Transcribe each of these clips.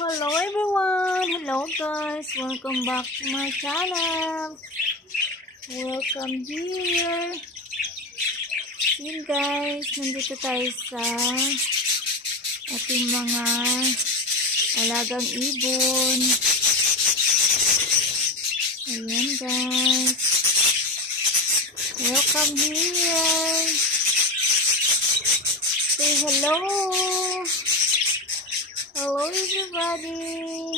Hello everyone! Hello guys! Welcome back to my channel! Welcome here! Yun guys, nandito tayo sa ating mga alagang ibon. Ayan guys! Welcome here! Say hello! Hello everybody!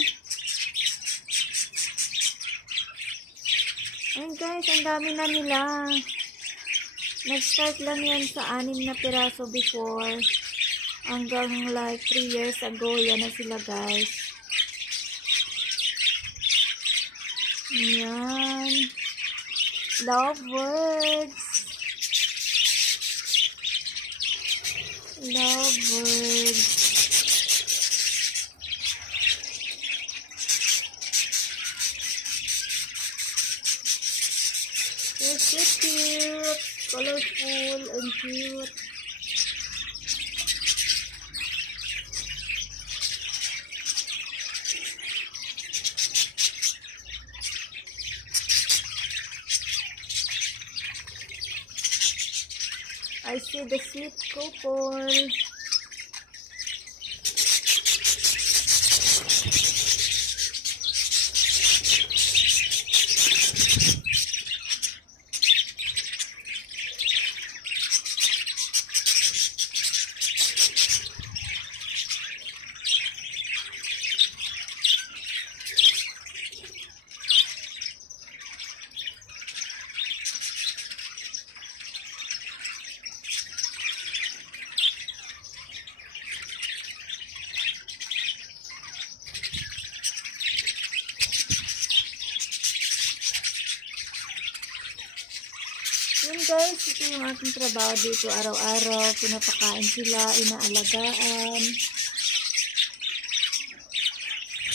Ayan guys, ang dami na nila. Nag-start lang yan sa 6 na piraso before. Hanggang like 3 years ago, yan na sila guys. Ayan. Lovebirds. Lovebirds. They're so cute, colorful, and cute. I see the sweet couple. Yun guys, ito yung aking trabaho dito araw-araw. Pinapakain sila, inaalagaan.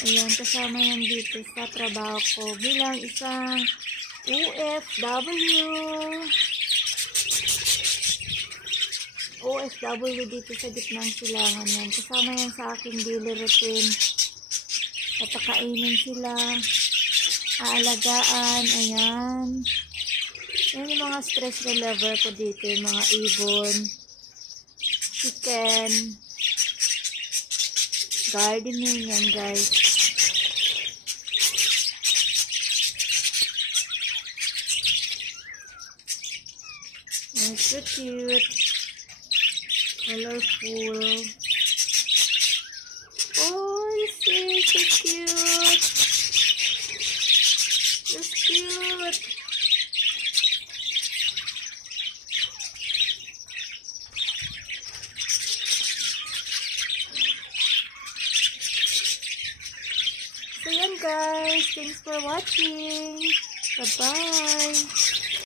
Ayan, kasama yan dito sa trabaho ko bilang isang OFW dito sa gitnang silangan yan. Kasama yan sa aking daily routine. Papakainin sila, aalagaan, ayan. Yan yung mga stress reliever ko dito, yung mga ibon, chicken, gardening yan guys. It's so cute, colorful. Oh, see, so cute. So cute. So yan guys, thanks for watching. Bye-bye.